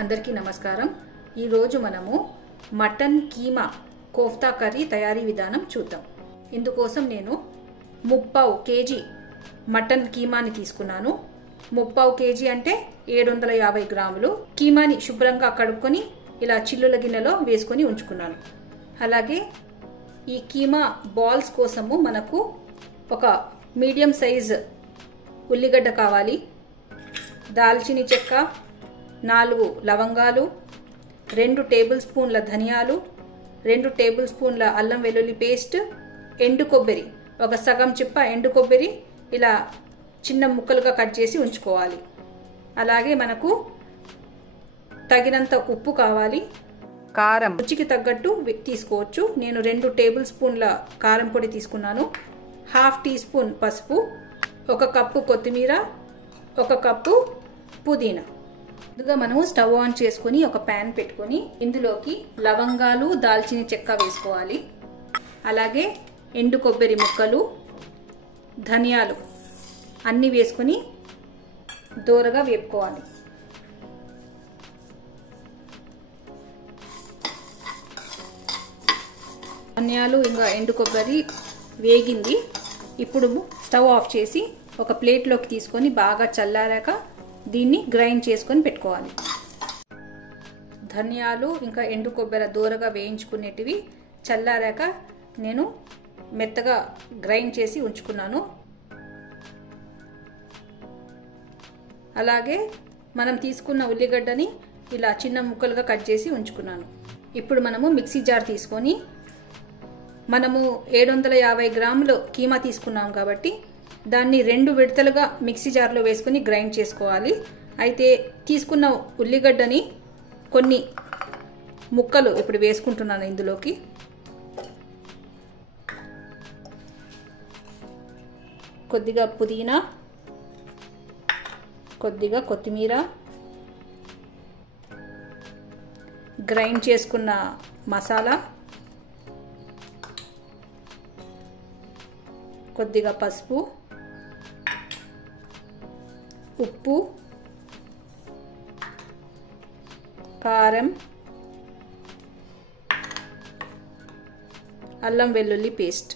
అందరికీ నమస్కారం। ఈ రోజు మనము మటన్ కీమా కోఫ్తా కర్రీ తయారీ విధానం చూద్దాం। ఇందుకోసం నేను 3/4 కేజీ మటన్ కీమాని తీసుకున్నాను। 3/4 కేజీ అంటే 750 గ్రాములు। కీమాని శుభ్రంగా కడుక్కొని ఇలా చిల్లుల గిన్నెలో వేసుకొని ఉంచుకున్నాను। అలాగే ఈ కీమా బాల్స్ కోసము మనకు ఒక మీడియం సైజ్ ఉల్లిగడ్డ కావాలి, దాల్చిని చెక్క, 4 లవంగాలు, 2 టేబుల్ స్పూన్ల ధనియాలు, 2 టేబుల్ స్పూన్ల అల్లం వెల్లుల్లి పేస్ట్, ఎండు కొబ్బరి ఒక సగం చిప్ప ఎండు కొబ్బరి ఇలా చిన్న ముక్కలుగా కట్ చేసి ఉంచుకోవాలి। అలాగే మనకు తగినంత ఉప్పు కావాలి, కారం రుచికి తగ్గట్టు తీసుకోవచ్చు। నేను 2 టేబుల్ స్పూన్ల కారం పొడి తీసుకున్నాను, 1/2 టీ స్పూన్ పసుపు, 1 కప్పు కొత్తిమీర, 1 కప్పు పుదీనా। ముందుగా మనము స్టవ్ ఆన్ చేసుకొని ఒక ప్యాన్ పెట్టుకొని ఇందులోకి లవంగాలు, దాల్చిని చెక్క వేసుకోవాలి। అలాగే ఎండు కొబ్బరి ముక్కలు, ధనియాలు అన్నీ వేసుకొని దోరగా వేపుకోవాలి। ధనియాలు ఇంకా ఎండు కొబ్బరి వేగింది। ఇప్పుడు స్టవ్ ఆఫ్ చేసి ఒక ప్లేట్లోకి తీసుకొని బాగా చల్లారాక దీన్ని గ్రైండ్ చేసుకొని పెట్టుకోవాలి। ధనియాలు ఇంకా ఎండు కొబ్బరి దూరగా వేయించుకునేటివి చల్లారాక నేను మెత్తగా గ్రైండ్ చేసి ఉంచుకున్నాను। అలాగే మనం తీసుకున్న ఉల్లిగడ్డని ఇలా చిన్న ముక్కలుగా కట్ చేసి ఉంచుకున్నాను। ఇప్పుడు మనము మిక్సీ జార్ తీసుకొని మనము 750 గ్రాములు కీమా తీసుకున్నాం కాబట్టి దాన్ని 2 విడతలుగా మిక్సీ జార్లో వేసుకొని గ్రైండ్ చేసుకోవాలి। అయితే తీసుకున్న ఉల్లిగడ్డని కొన్ని ముక్కలు ఇప్పుడు వేసుకుంటున్నాను ఇందులోకి। కొద్దిగా పుదీనా, కొద్దిగా కొత్తిమీర, గ్రైండ్ చేసుకున్న మసాలా, కొద్దిగా పసుపు, ఉప్పు, కారం, అల్లం వెల్లుల్లి పేస్ట్,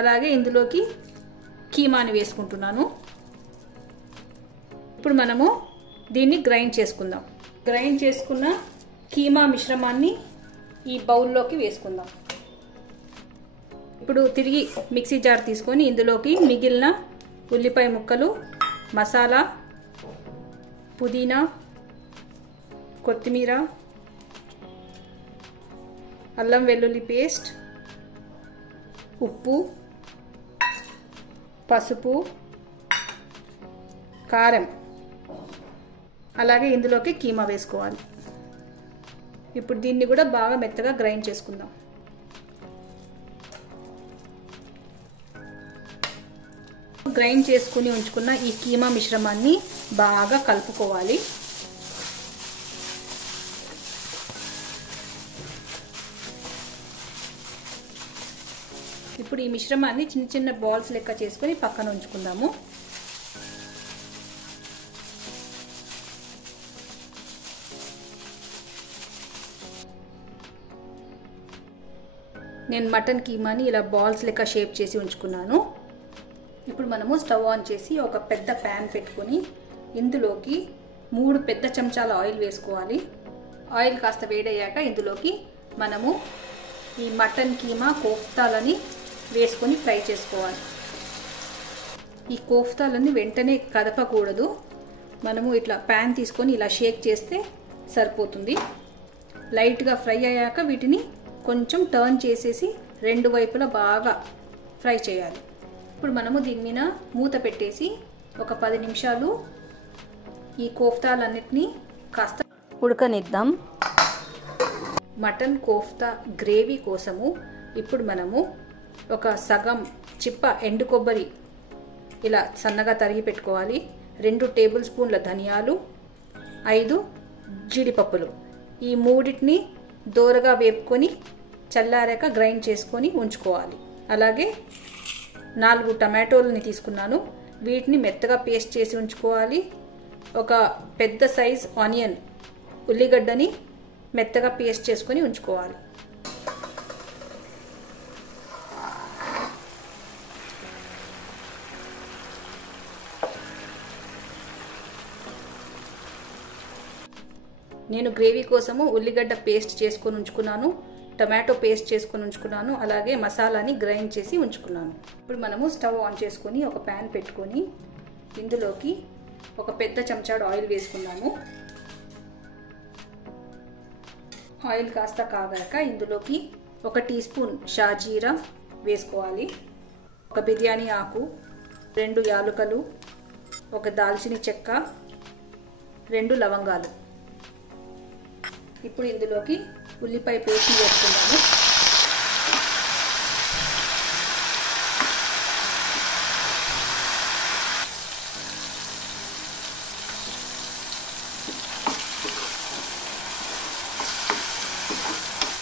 అలాగే ఇందులోకి కీమాని వేసుకుంటున్నాను। ఇప్పుడు మనము దీన్ని గ్రైండ్ చేసుకుందాం। గ్రైండ్ చేసుకున్న కీమా మిశ్రమాన్ని ఈ బౌల్లోకి వేసుకుందాం। ఇప్పుడు తిరిగి మిక్సీ జార్ తీసుకొని ఇందులోకి మిగిలిన ఉల్లిపాయ ముక్కలు, మసాలా, పుదీనా, కొత్తిమీర, అల్లం వెల్లుల్లి పేస్ట్, ఉప్పు, పసుపు, కారం, అలాగే ఇందులోకి కీమా వేసుకోవాలి। ఇప్పుడు దీన్ని కూడా బాగా మెత్తగా గ్రైండ్ చేసుకుందాం। గ్రైండ్ చేసుకుని ఉంచుకున్న ఈ కీమా మిశ్రమాన్ని బాగా కలుపుకోవాలి। ఇప్పుడు ఈ మిశ్రమాన్ని చిన్న చిన్న బాల్స్ లెక్క చేసుకొని పక్కన ఉంచుకుందాము। నేను మటన్ కీమాని ఇలా బాల్స్ లెక్క షేప్ చేసి ఉంచుకున్నాను। ఇప్పుడు మనము స్టవ్ ఆన్ చేసి ఒక పెద్ద ప్యాన్ పెట్టుకొని ఇందులోకి 3 పెద్ద చెంచాల ఆయిల్ వేసుకోవాలి। ఆయిల్ కాస్త వేడయ్యాక ఇందులోకి మనము ఈ మటన్ కీమా కోఫ్తాలని వేసుకొని ఫ్రై చేసుకోవాలి। ఈ కోఫ్తాలని వెంటనే కదపకూడదు, మనము ఇట్లా ప్యాన్ తీసుకొని ఇలా షేక్ చేస్తే సరిపోతుంది। లైట్గా ఫ్రై అయ్యాక వీటిని కొంచెం టర్న్ చేసేసి 2 వైపులా బాగా ఫ్రై చేయాలి। ఇప్పుడు మనము దీని మీద మూత పెట్టేసి ఒక 10 నిమిషాలు ఈ కోఫ్తాలన్నిటినీ కాస్త ఉడకనిద్దాం। మటన్ కోఫ్తా గ్రేవీ కోసము ఇప్పుడు మనము ఒక సగం చిప్ప ఎండు కొబ్బరి ఇలా సన్నగా తరిగి పెట్టుకోవాలి, 2 టేబుల్ స్పూన్ల ధనియాలు, 5 జీడిపప్పులు, ఈ మూడింటిని దోరగా వేపుకొని చల్లారాక గ్రైండ్ చేసుకొని ఉంచుకోవాలి। అలాగే 4 టమాటోలని తీసుకున్నాను, వీటిని మెత్తగా పేస్ట్ చేసి ఉంచుకోవాలి. ఒక పెద్ద సైజ్ ఆనియన్ ఉల్లిగడ్డని మెత్తగా పేస్ట్ చేసుకొని ఉంచుకోవాలి. నేను గ్రేవీ కోసము ఉల్లిగడ్డ పేస్ట్ చేసుకొని ఉంచుకున్నాను, టమాటో పేస్ట్ చేసుకొని ఉంచుకున్నాను, అలాగే మసాలాని గ్రైండ్ చేసి ఉంచుకున్నాను. ఇప్పుడు మనము స్టవ్ ఆన్ చేసుకొని ఒక ప్యాన్ పెట్టుకొని ఇందులోకి ఒక పెద్ద చెంచాడు ఆయిల్ వేసుకున్నాము. ఆయిల్ కాస్త కాగాక ఇందులోకి 1 టీ స్పూన్ షాజీరా వేసుకోవాలి, ఒక బిర్యానీ ఆకు, 2 యాలుకలు, ఒక దాల్చిన చెక్క, 2 లవంగాలు. ఇప్పుడు ఇందులోకి ఉల్లిపాయ పేస్ట్ వేసుకున్నాము.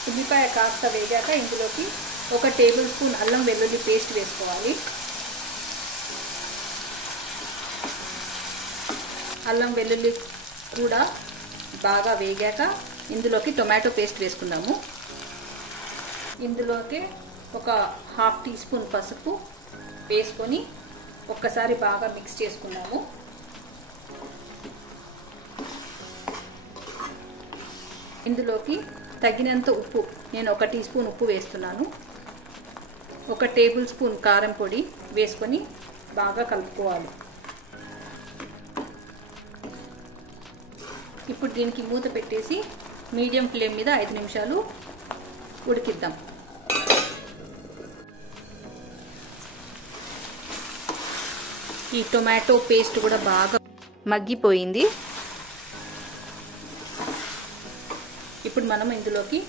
ఉల్లిపాయ కాస్త వేగాక ఇందులోకి 1 టేబుల్ స్పూన్ అల్లం వెల్లుల్లి పేస్ట్ వేసుకోవాలి. అల్లం వెల్లుల్లి కూడా బాగా వేగాక ఇందులోకి టొమాటో పేస్ట్ వేసుకుందాము. ఇందులోకి ఒక 1/2 టీ స్పూన్ పసుపు వేసుకొని ఒక్కసారి బాగా మిక్స్ చేసుకుందాము. ఇందులోకి తగినంత ఉప్పు, నేను 1 టీ స్పూన్ ఉప్పు వేస్తున్నాను. 1 టేబుల్ స్పూన్ కారం పొడి వేసుకొని బాగా కలుపుకోవాలి. ఇప్పుడు దీనికి మూత పెట్టేసి మీడియం ఫ్లేమ్ మీద 5 నిమిషాలు ఉడికిద్దాం. ఈ టొమాటో పేస్ట్ కూడా బాగా మగ్గిపోయింది. ఇప్పుడు మనం ఇందులోకి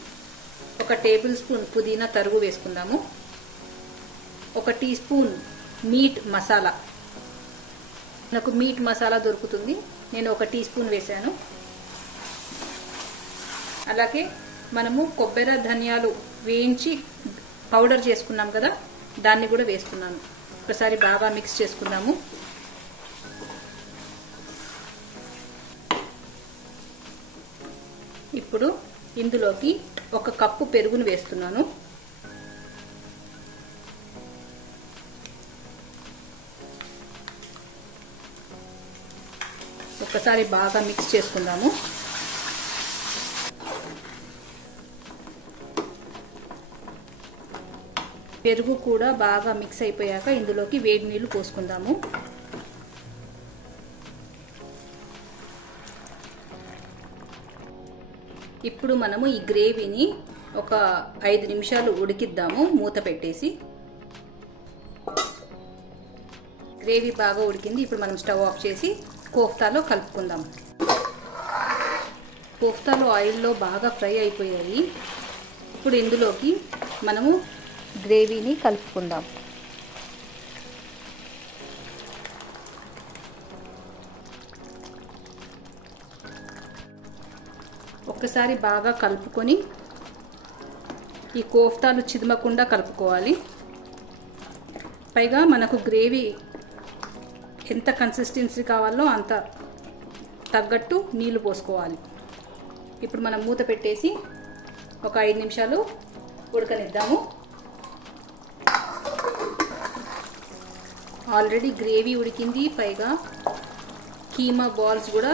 1 టేబుల్ స్పూన్ పుదీనా తరుగు వేసుకుందాము. 1 టీ స్పూన్ మీట్ మసాలా, నాకు మీట్ మసాలా దొరుకుతుంది, నేను 1 టీ స్పూన్ వేసాను. అలాగే మనము కొబ్బరి ధనియాలు వేయించి పౌడర్ చేసుకున్నాం కదా, దాన్ని కూడా వేస్తున్నాను. ఒకసారి బాగా మిక్స్ చేసుకుందాము. ఇప్పుడు ఇందులోకి 1 కప్పు పెరుగును వేస్తున్నాను. ఒకసారి బాగా మిక్స్ చేసుకుందాము. పెరుగు కూడా బాగా మిక్స్ అయిపోయాక ఇందులోకి వేడి నీళ్లు పోసుకుందాము. ఇప్పుడు మనము ఈ గ్రేవీని ఒక 5 నిమిషాలు ఉడికిద్దాము మూత పెట్టేసి. గ్రేవీ బాగా ఉడికింది. ఇప్పుడు మనం స్టవ్ ఆఫ్ చేసి కోఫ్తాలో కలుపుకుందాం. కోఫ్తాలో ఆయిల్లో బాగా ఫ్రై అయిపోయాయి. ఇప్పుడు ఇందులోకి మనము గ్రేవీని కలుపుకుందాం. ఒక్కసారి బాగా కలుపుకొని ఈ కోఫ్తాలు చిదమకుండా కలుపుకోవాలి. పైగా మనకు గ్రేవీ ఎంత కన్సిస్టెన్సీ కావాలో అంత తగ్గట్టు నీళ్లు పోసుకోవాలి. ఇప్పుడు మనం మూత పెట్టేసి ఒక 5 నిమిషాలు ఉడకనిద్దాము. ఆల్రెడీ గ్రేవీ ఉడికింది, పైగా కీమా బాల్స్ కూడా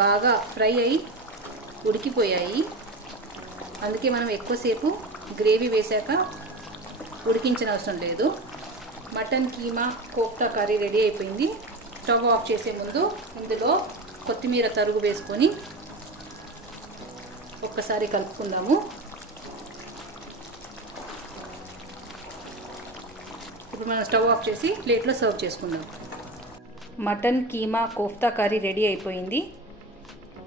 బాగా ఫ్రై అయ్యి ఉడికిపోయాయి. అందుకే మనం ఎక్కువసేపు గ్రేవీ వేశాక ఉడికించిన అవసరం లేదు. Mutton keema kofta curry ready అయిపోయింది. స్టవ్ ఆఫ్ చేసే ముందు ఇందులో కొత్తిమీర తరుగు వేసుకొని ఒక్కసారి కలుపుకుందాము. ఇప్పుడు మనం స్టవ్ ఆఫ్ చేసి ప్లేట్లో సర్వ్ చేసుకుందాం. Mutton keema kofta curry ready అయిపోయింది.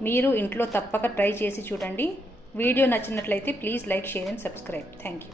మీరు ఇంట్లో తప్పక ట్రై చేసి చూడండి. వీడియో నచ్చినట్లయితే please like, share and subscribe. Thank you.